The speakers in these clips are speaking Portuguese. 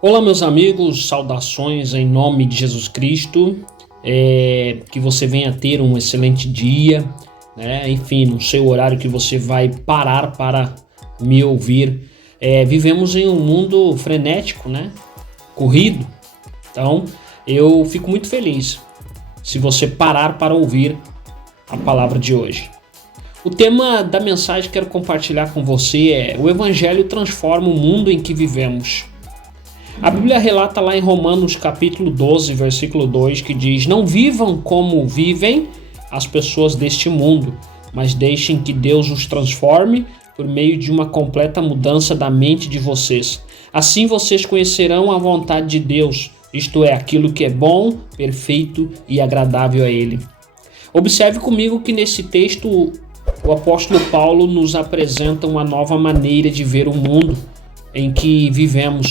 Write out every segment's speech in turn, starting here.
Olá, meus amigos, saudações em nome de Jesus Cristo. Que você venha ter um excelente dia, né? Enfim, no seu horário que você vai parar para me ouvir. Vivemos em um mundo frenético, né? Corrido. Então, eu fico muito feliz se você parar para ouvir a palavra de hoje. O tema da mensagem que quero compartilhar com você é: o Evangelho transforma o mundo em que vivemos. A Bíblia relata lá em Romanos capítulo 12, versículo 2, que diz: não vivam como vivem as pessoas deste mundo, mas deixem que Deus os transforme por meio de uma completa mudança da mente de vocês. Assim vocês conhecerão a vontade de Deus, isto é, aquilo que é bom, perfeito e agradável a Ele. Observe comigo que nesse texto o apóstolo Paulo nos apresenta uma nova maneira de ver o mundo em que vivemos.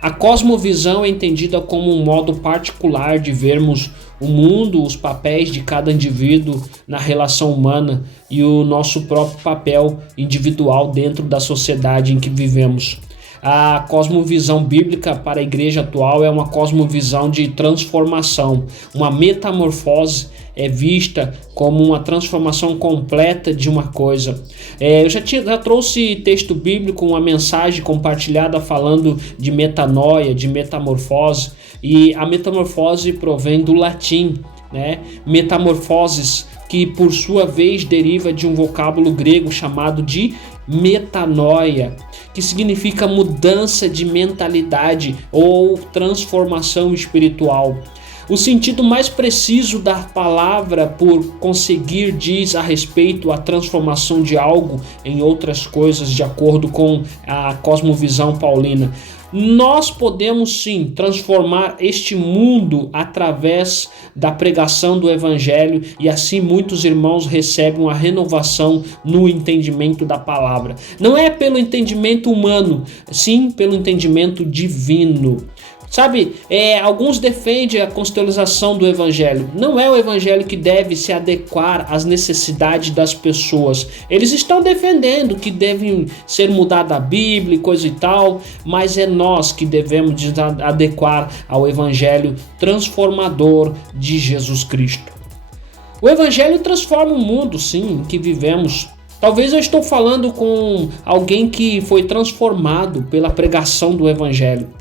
A cosmovisão é entendida como um modo particular de vermos o mundo, os papéis de cada indivíduo na relação humana e o nosso próprio papel individual dentro da sociedade em que vivemos. A cosmovisão bíblica para a igreja atual é uma cosmovisão de transformação. Uma metamorfose é vista como uma transformação completa de uma coisa. Eu já trouxe texto bíblico, uma mensagem compartilhada falando de metanoia, de metamorfose, e a metamorfose provém do latim, né? Metamorfoses, que por sua vez deriva de um vocábulo grego chamado de metanoia, que significa mudança de mentalidade ou transformação espiritual. O sentido mais preciso da palavra por conseguir diz a respeito à transformação de algo em outras coisas, de acordo com a cosmovisão paulina. Nós podemos sim transformar este mundo através da pregação do Evangelho, e assim muitos irmãos recebem uma renovação no entendimento da palavra. Não é pelo entendimento humano, sim pelo entendimento divino. Sabe, alguns defendem a contextualização do Evangelho. Não é o Evangelho que deve se adequar às necessidades das pessoas. Eles estão defendendo que devem ser mudada a Bíblia e coisa e tal, mas é nós que devemos adequar ao Evangelho transformador de Jesus Cristo. O Evangelho transforma o mundo, sim, em que vivemos. Talvez eu estou falando com alguém que foi transformado pela pregação do Evangelho.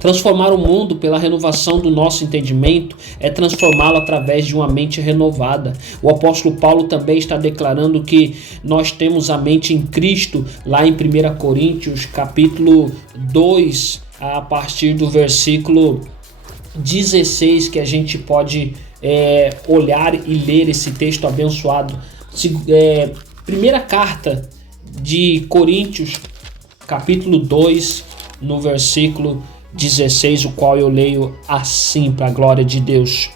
Transformar o mundo pela renovação do nosso entendimento é transformá-lo através de uma mente renovada. O apóstolo Paulo também está declarando que nós temos a mente em Cristo, lá em 1 Coríntios capítulo 2, a partir do versículo 16, que a gente pode olhar e ler esse texto abençoado. Primeira carta de Coríntios, capítulo 2, no versículo 16, o qual eu leio assim para a glória de Deus.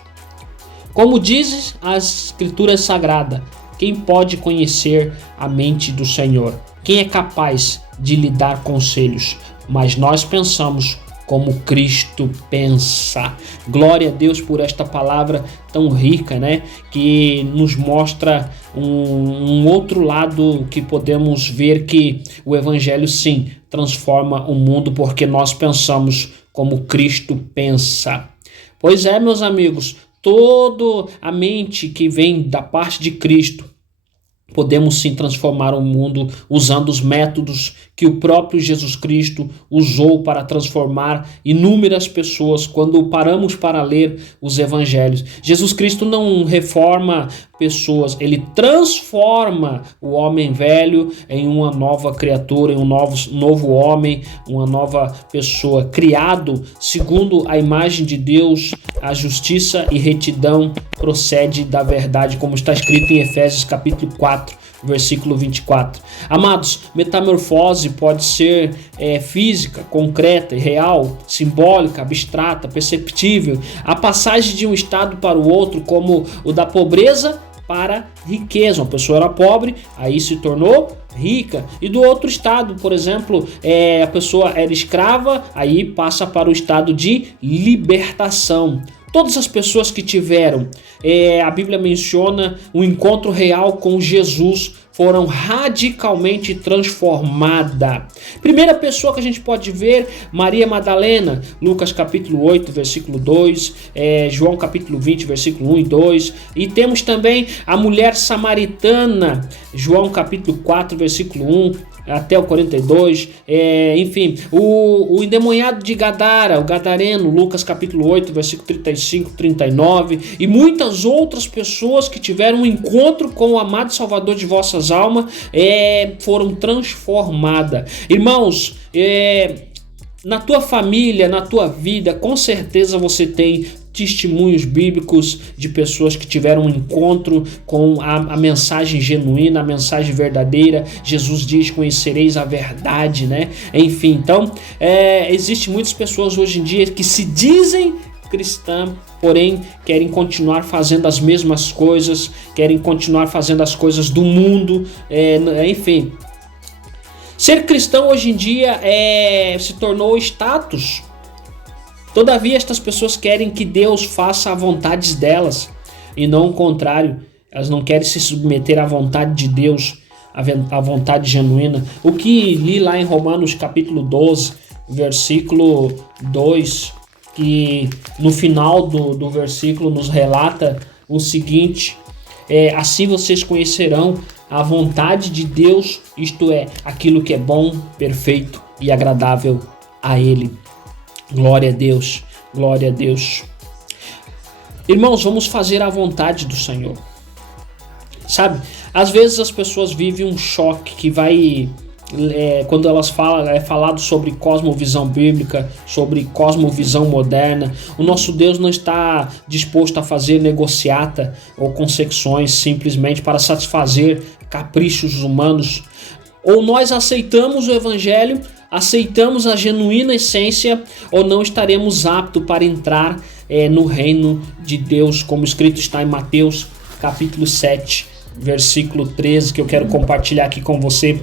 Como dizes as Escrituras Sagradas, quem pode conhecer a mente do Senhor? Quem é capaz de lhe dar conselhos? Mas nós pensamos como Cristo pensa. Glória a Deus por esta palavra tão rica, né? Que nos mostra um outro lado que podemos ver que o Evangelho sim transforma o mundo, porque nós pensamos como Cristo pensa. Pois é, meus amigos, toda a mente que vem da parte de Cristo, podemos sim transformar o mundo usando os métodos que o próprio Jesus Cristo usou para transformar inúmeras pessoas quando paramos para ler os evangelhos. Jesus Cristo não reforma pessoas, ele transforma o homem velho em uma nova criatura, em um novo homem, uma nova pessoa, criado segundo a imagem de Deus. A justiça e retidão procede da verdade, como está escrito em Efésios capítulo 4, versículo 24. Amados, metamorfose pode ser física, concreta e real, simbólica, abstrata, perceptível. A passagem de um estado para o outro, como o da pobreza para riqueza. Uma pessoa era pobre, aí se tornou rica. E do outro estado, por exemplo, a pessoa era escrava, aí passa para o estado de libertação. Todas as pessoas que tiveram, a Bíblia menciona, um encontro real com Jesus, foram radicalmente transformadas. Primeira pessoa que a gente pode ver, Maria Madalena, Lucas capítulo 8, versículo 2, João capítulo 20, versículo 1 e 2. E temos também a mulher samaritana, João capítulo 4, versículo 1 até o 42. Enfim, o endemoniado de Gadara, o gadareno, Lucas capítulo 8, versículo 35, 39. E muitas outras pessoas que tiveram um encontro com o amado Salvador de vossas almas, foram transformadas. Irmãos, na tua família, na tua vida, com certeza você tem testemunhos bíblicos de pessoas que tiveram um encontro com a mensagem genuína, a mensagem verdadeira. Jesus diz: conhecereis a verdade, né? Enfim, então, existem muitas pessoas hoje em dia que se dizem cristã, porém querem continuar fazendo as mesmas coisas, querem continuar fazendo as coisas do mundo, enfim. Ser cristão hoje em dia se tornou status. Todavia, estas pessoas querem que Deus faça a vontade delas e não o contrário. Elas não querem se submeter à vontade de Deus, à vontade genuína. O que li lá em Romanos capítulo 12, versículo 2, que no final do versículo nos relata o seguinte: assim vocês conhecerão a vontade de Deus, isto é, aquilo que é bom, perfeito e agradável a Ele. Glória a Deus, glória a Deus. Irmãos, vamos fazer a vontade do Senhor. Sabe, às vezes as pessoas vivem um choque que vai... quando elas falam, é falado sobre cosmovisão bíblica, sobre cosmovisão moderna. O nosso Deus não está disposto a fazer negociata ou concessões simplesmente para satisfazer caprichos humanos. Ou nós aceitamos o Evangelho, aceitamos a genuína essência, ou não estaremos aptos para entrar no reino de Deus, como escrito está em Mateus capítulo 7, versículo 13, que eu quero compartilhar aqui com você.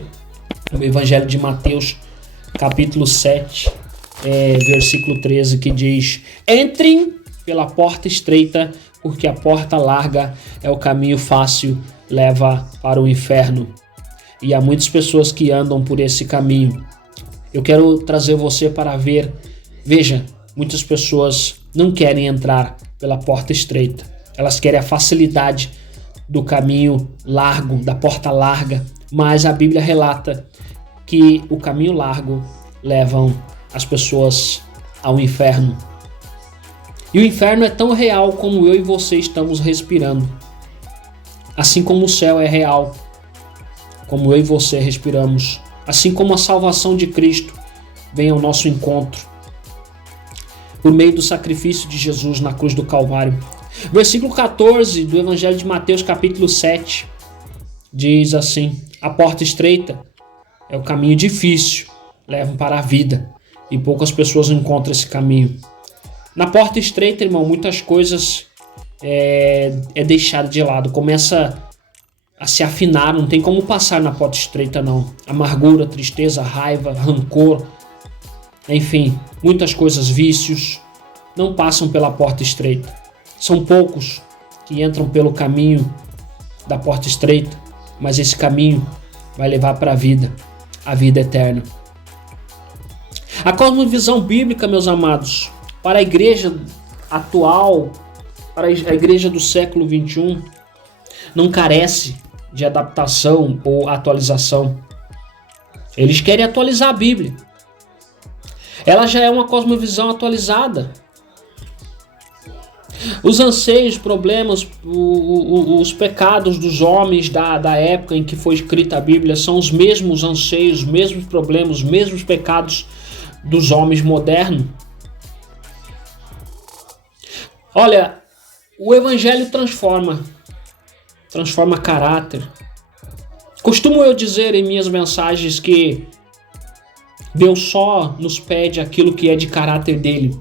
O Evangelho de Mateus, capítulo 7, versículo 13, que diz: entrem pela porta estreita, porque a porta larga é o caminho fácil, leva para o inferno. E há muitas pessoas que andam por esse caminho. Eu quero trazer você para ver. Veja, muitas pessoas não querem entrar pela porta estreita. Elas querem a facilidade do caminho largo, da porta larga. Mas a Bíblia relata que o caminho largo levam as pessoas ao inferno. E o inferno é tão real como eu e você estamos respirando. Assim como o céu é real, como eu e você respiramos. Assim como a salvação de Cristo vem ao nosso encontro por meio do sacrifício de Jesus na cruz do Calvário. Versículo 14 do Evangelho de Mateus, capítulo 7, diz assim: a porta estreita é o caminho difícil, leva para a vida, e poucas pessoas encontram esse caminho. Na porta estreita, irmão, muitas coisas é deixado de lado, começa a se afinar, não tem como passar na porta estreita não. Amargura, tristeza, raiva, rancor, enfim, muitas coisas, vícios, não passam pela porta estreita. São poucos que entram pelo caminho da porta estreita, mas esse caminho vai levar para a vida eterna. A cosmovisão bíblica, meus amados, para a igreja atual, para a igreja do século 21, não carece de adaptação ou atualização. Eles querem atualizar a Bíblia. Ela já é uma cosmovisão atualizada. Os anseios, problemas, os pecados dos homens da época em que foi escrita a Bíblia são os mesmos anseios, os mesmos problemas, os mesmos pecados dos homens modernos. Olha, o Evangelho transforma caráter. Costumo eu dizer em minhas mensagens que Deus só nos pede aquilo que é de caráter dele.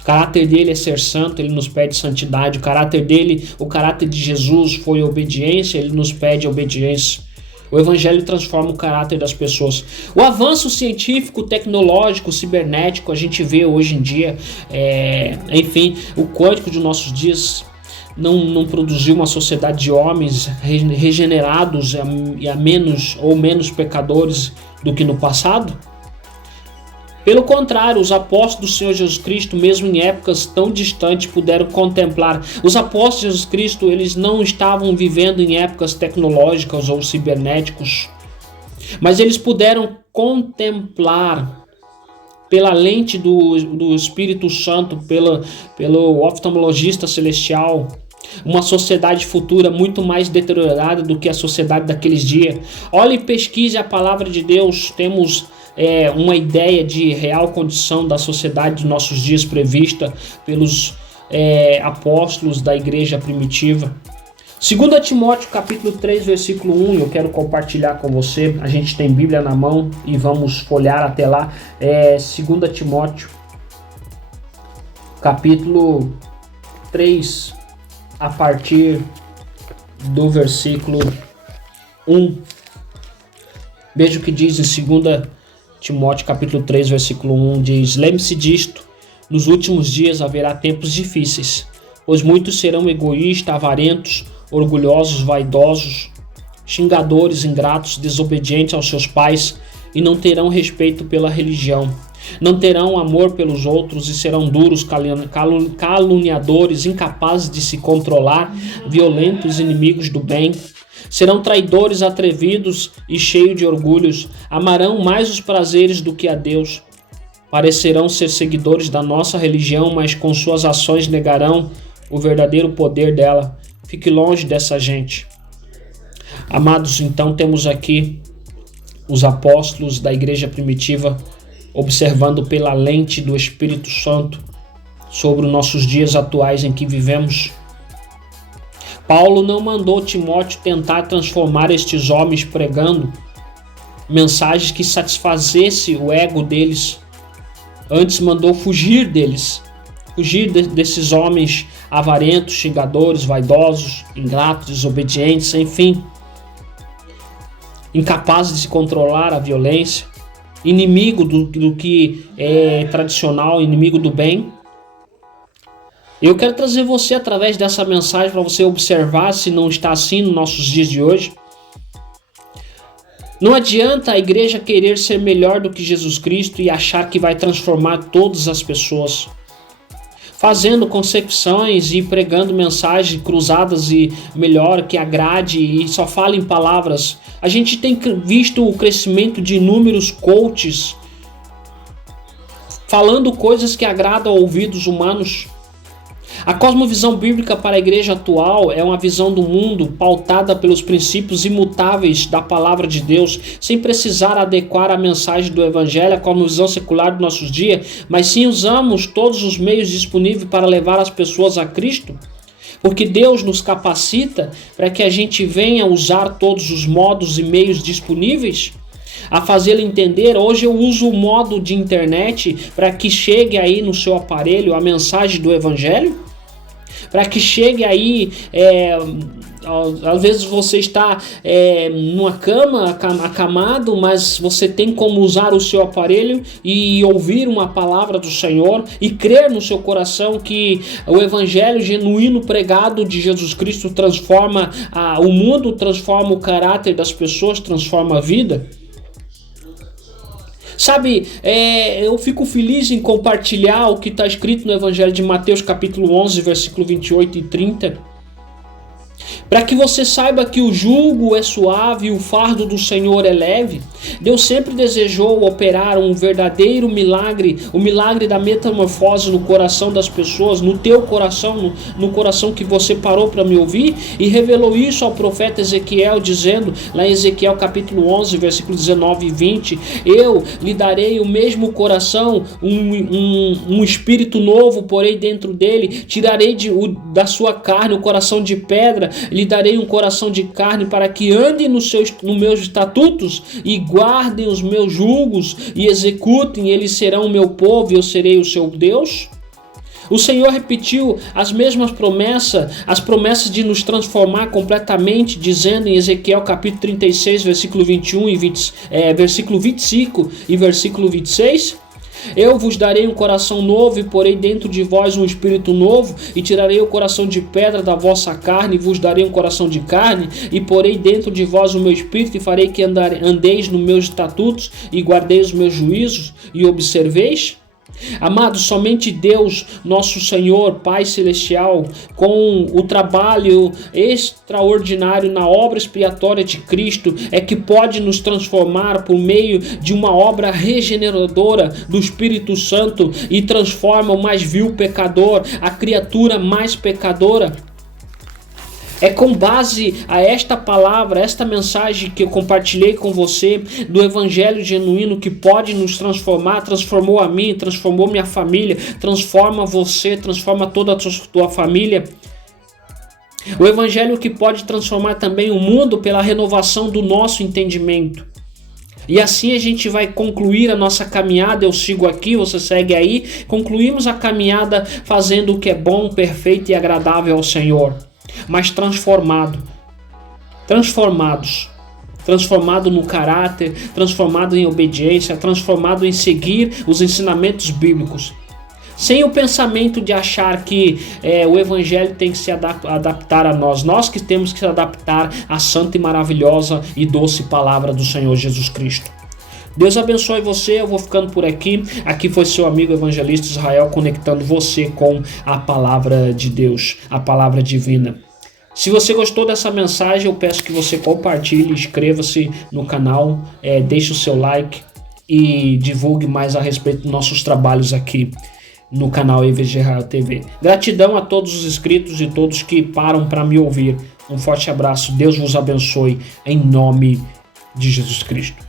O caráter dele é ser santo, ele nos pede santidade. O caráter dele, o caráter de Jesus foi obediência, ele nos pede obediência. O evangelho transforma o caráter das pessoas. O avanço científico, tecnológico, cibernético, a gente vê hoje em dia, enfim, o código de nossos dias não produziu uma sociedade de homens regenerados e a menos pecadores do que no passado. Pelo contrário, os apóstolos do Senhor Jesus Cristo, mesmo em épocas tão distantes, puderam contemplar. Os apóstolos de Jesus Cristo, eles não estavam vivendo em épocas tecnológicas ou cibernéticos, mas eles puderam contemplar pela lente do Espírito Santo, pelo oftalmologista celestial, uma sociedade futura muito mais deteriorada do que a sociedade daqueles dias. Olhe e pesquise a palavra de Deus. Temos uma ideia de real condição da sociedade dos nossos dias prevista pelos apóstolos da igreja primitiva. 2 Timóteo capítulo 3, versículo 1, eu quero compartilhar com você. A gente tem Bíblia na mão e vamos folhear até lá. 2 Timóteo capítulo 3, a partir do versículo 1. Veja o que diz em 2 Timóteo capítulo 3, versículo 1, diz: lembre-se disto, nos últimos dias haverá tempos difíceis, pois muitos serão egoístas, avarentos, orgulhosos, vaidosos, xingadores, ingratos, desobedientes aos seus pais, e não terão respeito pela religião. Não terão amor pelos outros e serão duros, caluniadores, incapazes de se controlar, violentos, inimigos do bem. Serão traidores, atrevidos e cheios de orgulhos. Amarão mais os prazeres do que a Deus. Parecerão ser seguidores da nossa religião, mas com suas ações negarão o verdadeiro poder dela. Fique longe dessa gente. Amados, então temos aqui os apóstolos da igreja primitiva observando pela lente do Espírito Santo sobre os nossos dias atuais em que vivemos. Paulo não mandou Timóteo tentar transformar estes homens pregando mensagens que satisfazesse o ego deles. Antes mandou fugir deles, fugir desses homens avarentos, xingadores, vaidosos, ingratos, desobedientes, enfim, incapazes de se controlar a violência, inimigo do que é tradicional, inimigo do bem. Eu quero trazer você através dessa mensagem para você observar se não está assim nos nossos dias de hoje. Não adianta a igreja querer ser melhor do que Jesus Cristo e achar que vai transformar todas as pessoas, fazendo concepções e pregando mensagens cruzadas e melhor, que agrade e só fala em palavras. A gente tem visto o crescimento de inúmeros coaches falando coisas que agradam a ouvidos humanos. A cosmovisão bíblica para a igreja atual é uma visão do mundo pautada pelos princípios imutáveis da palavra de Deus, sem precisar adequar a mensagem do evangelho à cosmovisão secular dos nossos dias, mas sim usamos todos os meios disponíveis para levar as pessoas a Cristo, porque Deus nos capacita para que a gente venha usar todos os modos e meios disponíveis a fazê-lo entender. Hoje eu uso o modo de internet para que chegue aí no seu aparelho a mensagem do evangelho, para que chegue aí, às vezes você está numa cama, acamado, mas você tem como usar o seu aparelho e ouvir uma palavra do Senhor e crer no seu coração que o evangelho genuíno pregado de Jesus Cristo transforma o mundo, transforma o caráter das pessoas, transforma a vida. Sabe, eu fico feliz em compartilhar o que está escrito no Evangelho de Mateus capítulo 11, versículo 28 e 30. Para que você saiba que o jugo é suave e o fardo do Senhor é leve. Deus sempre desejou operar um verdadeiro milagre, o milagre da metamorfose no coração das pessoas, no teu coração, no coração que você parou para me ouvir, e revelou isso ao profeta Ezequiel, dizendo, lá em Ezequiel capítulo 11, versículo 19 e 20, eu lhe darei o mesmo coração, um espírito novo porei dentro dele, tirarei da sua carne o coração de pedra, lhe darei um coração de carne para que ande nos meus estatutos e guardem os meus julgos e executem, eles serão o meu povo e eu serei o seu Deus. O Senhor repetiu as mesmas promessas, as promessas de nos transformar completamente, dizendo em Ezequiel capítulo 36, versículo 21 versículo 25 e versículo 26. Eu vos darei um coração novo e porei dentro de vós um espírito novo, e tirarei o coração de pedra da vossa carne e vos darei um coração de carne, e porei dentro de vós o meu espírito e farei que andeis nos meus estatutos e guardeis os meus juízos e observeis. Amados, somente Deus, nosso Senhor, Pai Celestial, com o trabalho extraordinário na obra expiatória de Cristo, é que pode nos transformar por meio de uma obra regeneradora do Espírito Santo e transforma o mais vil pecador, a criatura mais pecadora. É com base a esta palavra, esta mensagem que eu compartilhei com você, do Evangelho genuíno que pode nos transformar, transformou a mim, transformou minha família, transforma você, transforma toda a tua família. O Evangelho que pode transformar também o mundo pela renovação do nosso entendimento. E assim a gente vai concluir a nossa caminhada. Eu sigo aqui, você segue aí. Concluímos a caminhada fazendo o que é bom, perfeito e agradável ao Senhor. Mas transformado no caráter, transformado em obediência, transformado em seguir os ensinamentos bíblicos, sem o pensamento de achar que o Evangelho tem que se adaptar a nós que temos que se adaptar à santa e maravilhosa e doce palavra do Senhor Jesus Cristo. Deus abençoe você, eu vou ficando por aqui. Aqui foi seu amigo evangelista Israel, conectando você com a palavra de Deus, a palavra divina. Se você gostou dessa mensagem, eu peço que você compartilhe, inscreva-se no canal, deixe o seu like e divulgue mais a respeito dos nossos trabalhos aqui no canal EVG Israel TV. Gratidão a todos os inscritos e todos que param para me ouvir. Um forte abraço, Deus vos abençoe, em nome de Jesus Cristo.